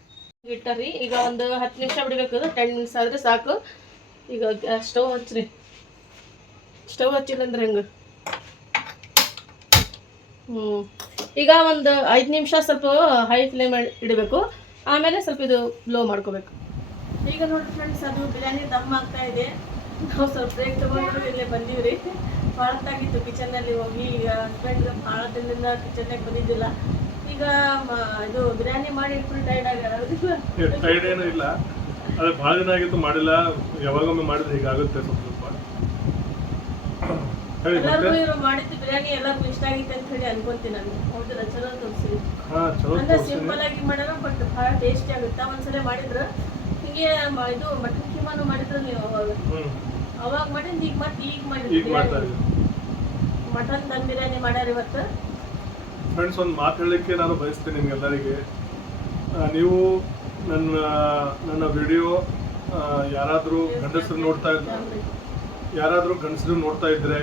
ಇಟ್ಟರಿ ಈಗ ಒಂದು 10 ನಿಮಿಷ ಬಿಡಬೇಕು. 10 ನಿಮಿಷ ಆದ್ರೆ ಸಾಕು. ಈಗ ಸ್ಟವ್ ಹಚ್ಚ್ರಿ. ಸ್ಟವ್ ಹಚ್ಚಿಲ್ಲಂದ್ರೆ ಹೆಂಗೆ. ಈಗ ಒಂದು 5 ನಿಮಿಷ ಸ್ವಲ್ಪ ಹೈ ಫ್ಲೇಮ್ ಇಡಬೇಕು. ಆಮೇಲೆ ಸ್ವಲ್ಪ ಇದು ಲೋ ಮಾಡ್ಕೋಬೇಕು. ಈಗ ನೋಡಿ ಫ್ರೆಂಡ್ಸ್ ಅದು ಬಿರಿಯಾನಿ ದಮ್ ಆಗ್ತಾ ಇದೆ. ನಾವು ಸ್ವಲ್ಪ ಬ್ರೇಕ್ ತಗೊಂಡು ಇಲ್ಲೇ ಬಂದೀವ್ರಿ. ಹೊರತಾಗಿತ್ತು ಕಿಚನ್ನಲ್ಲಿ ಹೋಗಿ. ಈಗ ಹಸ್ಬೆಂಡ್ ಭಾಳ ದಿನದಿಂದ ಕಿಚನ್ನಾಗ ಬಂದಿದ್ದಿಲ್ಲ. ಈಗ ಇದು ಬಿರಿಯಾನಿ ಮಾಡಿ ಫುಲ್ ಟೈರ್ಡ್ ಆಗ್ಯಾರ. ಟೈರ್ಡ್ ಏನೂ ಇಲ್ಲ, ಅದೇ ಭಾಳ ದಿನ ಆಗಿತ್ತು ಮಾಡಿಲ್ಲ. ಯಾವಾಗೊಮ್ಮೆ ಮಾಡಿದ್ರೆ ಹೀಗಾಗುತ್ತೆ ಸ್ವಲ್ಪ. ಎಲ್ಲರಿಗೂ ಇವರು ಮಾಡಿದ್ದು ಬಿರಿಯಾನಿ ಎಲ್ಲರಿಗೂ ಇಷ್ಟ ಆಗಿತ್ತು ಅಂತ ಹೇಳಿ ಅನ್ಕೊಂತೀನಿ ನಾನು. ಹೌದಲ್ಲ, ಚಲೋ ತೋರಿಸಿ. ಅಂದ್ರೆ ಸಿಂಪಲ್ ಆಗಿ ಮಾಡ್ಯಾರ, ಬಟ್ ಭಾಳ ಟೇಸ್ಟಿ ಆಗುತ್ತೆ. ಒಂದ್ಸಲ ಮಾಡಿದ್ರು ಹಿಂಗೆ ಇದು ಮಟನ್ ಕೀಮಾನು ಮಾಡಿದ್ರು ನೀವು ಅವಾಗ ಮಾಡಿದ್ದು. ಈಗ ಮತ್ತೆ ಈಗ ಮಾಡಿದ್ರು ಮಟನ್ ದಮ್ ಬಿರಿಯಾನಿ ಮಾಡ್ಯಾರ ಇವತ್ತು. ಫ್ರೆಂಡ್ಸ್, ಒಂದು ಮಾತು ಹೇಳಲಿಕ್ಕೆ ನಾನು ಬಯಸ್ತೀನಿ ನಿಮ್ಗೆಲ್ಲರಿಗೆ. ನೀವು ನನ್ನ ವಿಡಿಯೋ ಯಾರಾದರೂ ಗಂಡಸರು ನೋಡ್ತಾ ಇದ್ರೆ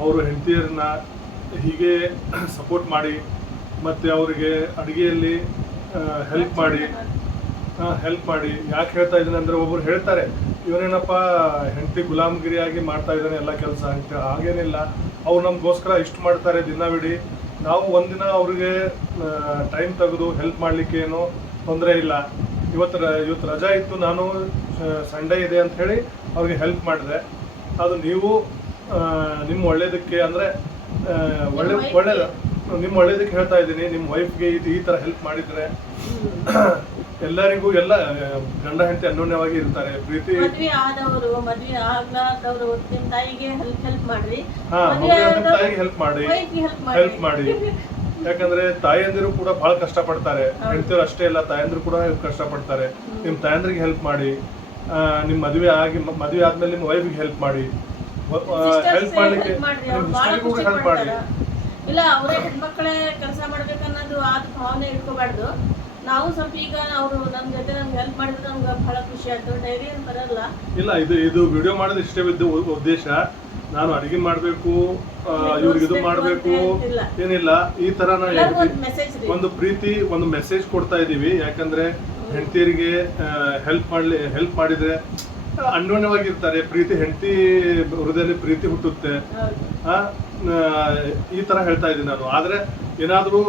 ಅವರು ಹೆಂಡತಿಯರನ್ನ ಹೀಗೆ ಸಪೋರ್ಟ್ ಮಾಡಿ, ಮತ್ತು ಅವರಿಗೆ ಅಡುಗೆಯಲ್ಲಿ ಹೆಲ್ಪ್ ಮಾಡಿ. ಯಾಕೆ ಹೇಳ್ತಾ ಇದ್ದೀನಿ ಅಂದರೆ, ಒಬ್ಬರು ಹೇಳ್ತಾರೆ ಇವನೇನಪ್ಪ ಹೆಂಡತಿ ಗುಲಾಮಗಿರಿಯಾಗಿ ಮಾಡ್ತಾ ಇದ್ದಾನೆ ಎಲ್ಲ ಕೆಲಸ ಅಂತ. ಹಾಗೇನಿಲ್ಲ, ಅವ್ರು ನಮಗೋಸ್ಕರ ಇಷ್ಟು ಮಾಡ್ತಾರೆ ದಿನವಿಡೀ. ನಾವು ಒಂದಿನ ಅವ್ರಿಗೆ ಟೈಮ್ ತೆಗೆದು ಹೆಲ್ಪ್ ಮಾಡಲಿಕ್ಕೆ ಏನೋ ತೊಂದರೆ ಇಲ್ಲ. ಇವತ್ತು ರಜಾ ಇತ್ತು, ನಾನು ಸಂಡೇ ಇದೆ ಅಂತ ಹೇಳಿ ಅವ್ರಿಗೆ ಹೆಲ್ಪ್ ಮಾಡಿದೆ. ಅದು ನೀವು ನಿಮ್ಮ ಒಳ್ಳೇದಕ್ಕೆ ಅಂದರೆ ಒಳ್ಳೇದು ನಿಮ್ಮ ಒಳ್ಳೇದಕ್ಕೆ ಹೇಳ್ತಾ ಇದ್ದೀನಿ. ನಿಮ್ಮ ವೈಫ್ಗೆ ಈ ಥರ ಹೆಲ್ಪ್ ಮಾಡಿದರೆ ಎಲ್ಲರಿಗೂ ಎಲ್ಲ ಗಂಡ ಹೆಂಡತಿ ಅನ್ಯೋನ್ಯವಾಗಿ ಇರ್ತಾರೆ. ಪ್ರೀತಿ ಮದ್ವೆ ಆದವರು ಮದ್ವೆ ಆಗ್ಲಾರ್ದವರು ನಿಮ್ಮ ತಾಯಿಗೆ ಹೆಲ್ಪ್ ಮಾಡ್ರಿ. ತಾಯಿಗೆ ಹೆಲ್ಪ್ ಮಾಡಿ. ಯಾಕಂದ್ರೆ ತಾಯಂದಿರು ಕೂಡ ಬಹಳ ಕಷ್ಟಪಡ್ತಾರೆ. ಹೆಂಡತಿಯರು ಅಷ್ಟೇ ಇಲ್ಲ, ತಾಯಂದಿರು ಕೂಡ ಕಷ್ಟಪಡ್ತಾರೆ. ನಿಮ್ಮ ತಾಯಂದ್ರಿಗೆ ಹೆಲ್ಪ್ ಮಾಡಿ. ನಿಮ್ಮ ಮದುವೆ ಆದ್ಮೇಲೆ ನಿಮ್ಮ ವೈಫ್ಗೆ ಹೆಲ್ಪ್ ಮಾಡಿ. ಹೆಲ್ಪ್ ಮಾಡ್ಲಿಕ್ಕೆ ಹೆಲ್ಪ್ ಮಾಡಿ. ಇಲ್ಲ ಅವರೇ ಹೆಣ್ಮಕ್ಳೇ ಕೆಲಸ ಮಾಡ್ಬೇಕನ್ನೋದು ಆದ ಭಾವನೆ ಇಟ್ಕೋಬಾರ್ದು. ನಾವು ಸ್ವಲ್ಪ ಈಗ ಅವರು ನಮ್ಮ ಜೊತೆ ನಮ್ಗೆ ಹೆಲ್ಪ್ ಮಾಡಿದ್ರೆ ನಮ್ಗೆ ಬಹಳ ಖುಷಿ ಆಯ್ತು. ಡೈರಿ ಏನು ಬರಲ್ಲ. ಇಲ್ಲ, ಇದು ವಿಡಿಯೋ ಮಾಡೋದು ಇಷ್ಟೇ ಉದ್ದೇಶ. ನಾನು ಅಡಿಗೆ ಮಾಡ್ಬೇಕು, ಇವ್ರಿಗೆ ಇದು ಮಾಡ್ಬೇಕು ಏನಿಲ್ಲ. ಈ ತರ ಒಂದು ಪ್ರೀತಿ, ಒಂದು ಮೆಸೇಜ್ ಕೊಡ್ತಾ ಇದೀವಿ. ಯಾಕಂದ್ರೆ ಹೆಂಡತಿಯರಿಗೆ ಹೆಲ್ಪ್ ಮಾಡಿದ್ರೆ ಅನ್ಯೋನ್ಯವಾಗಿರ್ತಾರೆ. ಪ್ರೀತಿ, ಹೆಂಡತಿ ಹೃದಯದಲ್ಲಿ ಪ್ರೀತಿ ಹುಟ್ಟುತ್ತೆ. ಈ ತರ ಹೇಳ್ತಾ ಇದ್ದೀನಿ ನಾನು. ಆದ್ರೆ ಏನಾದ್ರೂ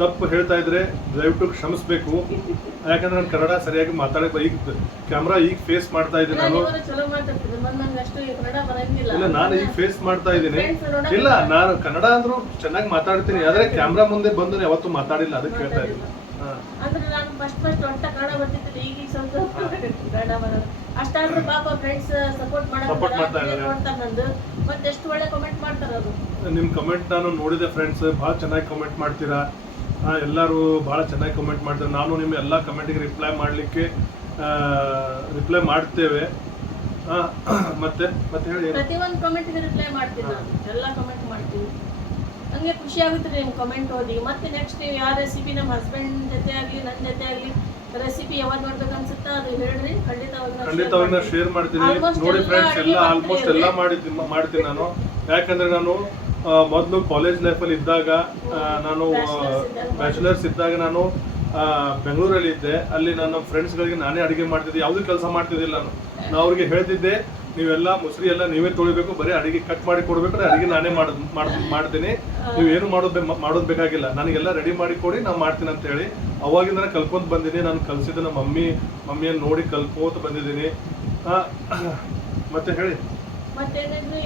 ತಪ್ಪು ಹೇಳ್ತಾ ಇದ್ರೆ ದಯವಿಟ್ಟು ಕ್ಷಮಿಸ್ಬೇಕು. ಯಾಕಂದ್ರೆ ನಾನು ಕನ್ನಡ ಸರಿಯಾಗಿ ಈಗ ಕ್ಯಾಮ್ರಾ ಈಗ ಫೇಸ್ ಮಾಡ್ತಾ ಇದ್ದೀನಿ ನಾನು. ಇಲ್ಲ, ನಾನು ಈಗ ಫೇಸ್ ಮಾಡ್ತಾ ಇದ್ದೀನಿ. ಇಲ್ಲ, ನಾನು ಕನ್ನಡ ಅಂದ್ರೂ ಚೆನ್ನಾಗಿ ಮಾತಾಡ್ತೀನಿ, ಆದ್ರೆ ಕ್ಯಾಮ್ರಾ ಮುಂದೆ ಬಂದು ಯಾವತ್ತೂ ಮಾತಾಡಿಲ್ಲ, ಅದಕ್ಕೆ ಹೇಳ್ತಾ ಇದ್ದೀನಿ. ಅಂದ್ರೆ ನಾನು ಫಸ್ಟ್ ಒಟ್ಟ ಕನ್ನಡ ಬರ್ತಿದ್ದಿಲ್ಲ, ಈಗ ಸ್ವಲ್ಪ ಕನ್ನಡ ಬರೋದು. ಅಷ್ಟಾದ್ರೂ ಪಾಪ ಫ್ರೆಂಡ್ಸ್ ಸಪೋರ್ಟ್ ಮಾಡ್ತಾರೆ ನಂದು. ಮತ್ತೆ ಎಷ್ಟು ಒಳ್ಳೆ ಕಮೆಂಟ್ ಮಾಡ್ತಾರೆ. ಅದು ನಿಮ್ಮ ಕಮೆಂಟ್ ನಾನು ನೋಡಿದೆ ಫ್ರೆಂಡ್ಸ್. ಭಾಳ ಚೆನ್ನಾಗಿ ಕಮೆಂಟ್ ಮಾಡ್ತೀರಾ. ಎಲ್ಲರೂ ಭಾಳ ಚೆನ್ನಾಗಿ ಕಮೆಂಟ್ ಮಾಡ್ತಾರೆ. ನಾನು ನಿಮ್ಮ ಎಲ್ಲ ಕಮೆಂಟಿಗೆ ರಿಪ್ಲೈ ಮಾಡ್ತೇವೆ. ಮತ್ತೆ ಹೇಳಿ. ಪ್ರತಿಯೊಂದು ಕಮೆಂಟ್ಗೆ ರಿಪ್ಲೈ ಮಾಡ್ತೀನಿ ನಾನು. ಎಲ್ಲ ಕಮೆಂಟ್ ಮಾಡ್ತೀನಿ. ನನಗೆ ಖುಷಿ ಆಗುತ್ತೆ ನಿಮ್ಮ ಕಮೆಂಟ್ ಓದಿ. ಮತ್ತೆ ನೆಕ್ಸ್ಟ್ ನೀವು ಯಾವ ರೆಸಿಪಿ ನಮ್ಮ ಹಸ್ಬೆಂಡ್ ಜೊತೆ ಆಗಲಿ ನನ್ನ ಜೊತೆ ಆಗಲಿ ರೆಸಿಪಿ ಯಾವಾಗ ಮಾಡ್ಬೇಕು ಅನ್ಸುತ್ತಾ ಅದು ಹೇಳ್ರಿ. ಖಂಡಿತವಾಗಿ ಶೇರ್ ಮಾಡ್ತೀನಿ. ನೋಡಿ ಫ್ರೆಂಡ್ಸ್, ಆಲ್ಮೋಸ್ಟ್ ಎಲ್ಲ ಮಾಡ್ತೀನಿ ನಾನು. ಯಾಕಂದ್ರೆ ನಾನು ಮೊದಲು ಕಾಲೇಜ್ ಲೈಫಲ್ಲಿ ಇದ್ದಾಗ, ನಾನು ಬ್ಯಾಚುಲರ್ಸ್ ಇದ್ದಾಗ ನಾನು ಬೆಂಗಳೂರಲ್ಲಿ ಇದ್ದೆ. ಅಲ್ಲಿ ನನ್ನ ಫ್ರೆಂಡ್ಸ್ಗಳಿಗೆ ನಾನೇ ಅಡುಗೆ ಮಾಡ್ತಿದ್ದೆ. ಯಾವುದೂ ಕೆಲಸ ಮಾಡ್ತಿದ್ದಿಲ್ಲ ನಾನು ಅವ್ರಿಗೆ ಹೇಳ್ತಿದ್ದೆ, ನೀವೆಲ್ಲ ಮುಸ್ರಿ ಎಲ್ಲ ನೀವೇ ತೊಳಿಬೇಕು, ಬರೀ ಅಡಿಗೆ ಕಟ್ ಮಾಡಿ ಕೊಡ್ಬೇಕಾದ್ರೆ ಅಡಿಗೆ ನಾನೇ ಮಾಡ್ತೀನಿ, ನೀವೇನು ಮಾಡೋದು ಬೇಕಾಗಿಲ್ಲ, ನನಗೆಲ್ಲ ರೆಡಿ ಮಾಡಿ ಕೊಡಿ, ನಾನು ಮಾಡ್ತೀನಿ ಅಂತ ಹೇಳಿ ಅವಾಗಿಂದ ಕಲ್ಕೊಂತ ಬಂದಿದ್ದೀನಿ. ನಾನು ಕಲಿಸಿದ ನಮ್ಮ ಮಮ್ಮಿಯನ್ನು ನೋಡಿ ಕಲ್ಕೋತ ಬಂದಿದ್ದೀನಿ. ಮತ್ತೆ ಹೇಳಿ. ಮತ್ತೇನಿದ್ರು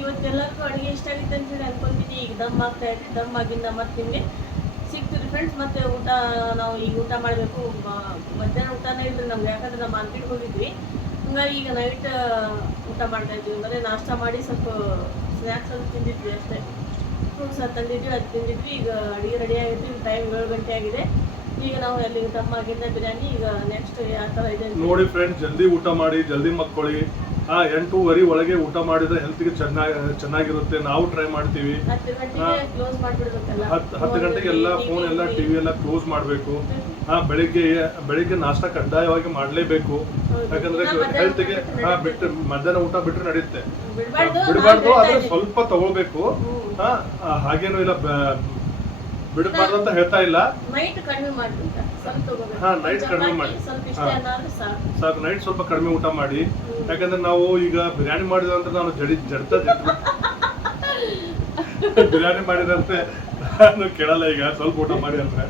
ಇವತ್ತೆಲ್ಲರಿಗೂ ಅಡುಗೆ ಇಷ್ಟ ಆಗಿತ್ತು ಅಂತ ಹೇಳಿ ಅನ್ಕೊಂತೀನಿ. ಈಗ ದಮ್ ಆಗ್ತಾ ಇದೆ, ದಮ್ ಆಗಿಂದ ಮತ್ತೆ ನಿಮಗೆ ಸಿಗ್ತೀರಿ ಫ್ರೆಂಡ್ಸ್. ಮತ್ತೆ ಊಟ ನಾವು ಈಗ ಊಟ ಮಾಡಬೇಕು. ಮಧ್ಯಾಹ್ನ ಊಟನೇ ಇಲ್ರಿ ನಮ್ಗೆ, ಯಾಕಂದ್ರೆ ನಾವು ಮಾರ್ಕೆಟ್ಗೆ ಹೋಗಿದ್ವಿ. ಹಂಗಾಗಿ ಈಗ ನೈಟ್ ಊಟ ಮಾಡ್ತಾ ಇದ್ವಿ. ಬರೀ ನಾಷ್ಟ ಮಾಡಿ ಸ್ವಲ್ಪ ಸ್ನ್ಯಾಕ್ಸ್ ಅದು ತಿಂದಿದ್ವಿ ಅಷ್ಟೇ. ಫ್ರೂಟ್ಸ್ ಅದು ತಂದಿದ್ವಿ, ಅದು ತಿಂದಿದ್ವಿ. ಈಗ ಅಡುಗೆ ರೆಡಿ ಆಗಿತ್ತು. ಈಗ ಟೈಮ್ 7 ಗಂಟೆ ಆಗಿದೆ. ಈಗ ನಾವು ಅಲ್ಲಿ ದಮ್ ಆಗಿಂದ ಬಿರಿಯಾನಿ ಈಗ ನೆಕ್ಸ್ಟ್ ಯಾವ ಥರ ಇದೆ ನೋಡಿ ಫ್ರೆಂಡ್ಸ್. ಜಲ್ದಿ ಊಟ ಮಾಡಿ, ಜಲ್ದಿ ಮಕ್ಕೊಳ್ಳಿ. 8:30 ಒಳಗೆ ಊಟ ಮಾಡಿದ್ರೆ ಹೆಲ್ತ್ಗೆ ಚೆನ್ನಾಗಿರುತ್ತೆ. ನಾವು ಟ್ರೈ ಮಾಡ್ತೀವಿ. 10 ಗಂಟೆಗೆ ಕ್ಲೋಸ್ ಮಾಡಿಬಿಡ್ಬೇಕಲ್ಲ. 10 ಗಂಟೆಗೆಲ್ಲ ಫೋನ್ ಎಲ್ಲ ಟಿವಿ ಎಲ್ಲ ಕ್ಲೋಸ್ ಮಾಡಬೇಕು. ಬೆಳಿಗ್ಗೆ ನಾಷ್ಟ ಕಡ್ಡಾಯವಾಗಿ ಮಾಡಲೇಬೇಕು. ಯಾಕಂದ್ರೆ ಹೆಲ್ತ್ಗೆ ಬಿಟ್ಟು ಮಧ್ಯಾಹ್ನ ಊಟ ಬಿಟ್ಟರೆ ನಡೆಯುತ್ತೆ, ಬಿಡಬಾರ್ದು. ಆದ್ರೆ ಸ್ವಲ್ಪ ತಗೊಳ್ಬೇಕು. ಹಾಗೇನು ಇಲ್ಲ, ಬಿಡಬಾರ್ದು ಅಂತ ಹೇಳ್ತಾ ಇಲ್ಲ. ನೈಟ್ ಕಡಿಮೆ ಮಾಡ್ಬಿಟ್ಟ ಸ್ವಲ್ಪ ತಗೋಬೇಕು. ನೈಟ್ ಕಡಿಮೆ ಮಾಡಿ ಸ್ವಲ್ಪ ಇಷ್ಟ ಏನಾದ್ರು ಸಾಕು. ನೈಟ್ ಸ್ವಲ್ಪ ಕಡಿಮೆ ಊಟ ಮಾಡಿ. ಯಾಕಂದ್ರೆ ನಾವು ಈಗ ಬಿರಿಯಾನಿ ಮಾಡಿದ್ರೆ ಅಂತ ನಾನು ಬಿರಿಯಾನಿ ಮಾಡಿದಂತೆ ನಾನು ಕೇಳಲ್ಲ. ಈಗ ಸ್ವಲ್ಪ ಊಟ ಮಾಡಿ ಅಂದ್ರೆ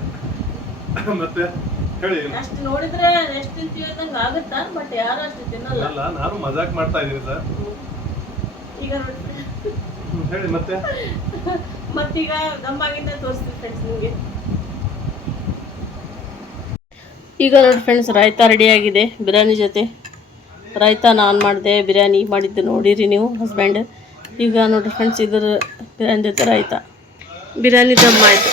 ಮತ್ತೆ ಹೇಳಿ. ಅಷ್ಟು ನೋಡಿದ್ರೆ ಎಷ್ಟು ತಿಂತೀವಿ ಅಂದಂಗ ಆಗುತ್ತಾ, ಬಟ್ ಯಾರು ಅಷ್ಟು ತಿನ್ನಲ್ಲ. ಅಲ್ಲ, ನಾನು ಮಜಾಕ್ ಮಾಡ್ತಾ ಇದ್ದೀನಿ ಸರ್. ಈಗ ಹೇಳಿ ಮತ್ತೆ. ಮತ್ತೀಗ ದಮ್ಮಾಗಿಂದ ತೋರಿಸ್ತೀವಿ ಫ್ರೆಂಡ್ಸ್ ನಿಮಗೆ. ಈಗ ನೋಡಿ ಫ್ರೆಂಡ್ಸ್, ರಾಯ್ತಾ ರೆಡಿಯಾಗಿದೆ ಬಿರಿಯಾನಿ ಜೊತೆ. ರಾಯ್ತಾ ನಾನು ಮಾಡಿದೆ, ಬಿರಿಯಾನಿ ಮಾಡಿದ್ದು ನೋಡಿರಿ ನೀವು ಹಸ್ಬೆಂಡ್. ಈಗ ನೋಡಿರಿ ಫ್ರೆಂಡ್ಸ್, ಇದ್ರ ಬಿರಿಯಾನಿ ಜೊತೆ ರಾಯ್ತಾ. ಬಿರಿಯಾನಿ ದಮ್ ಆಯಿತು.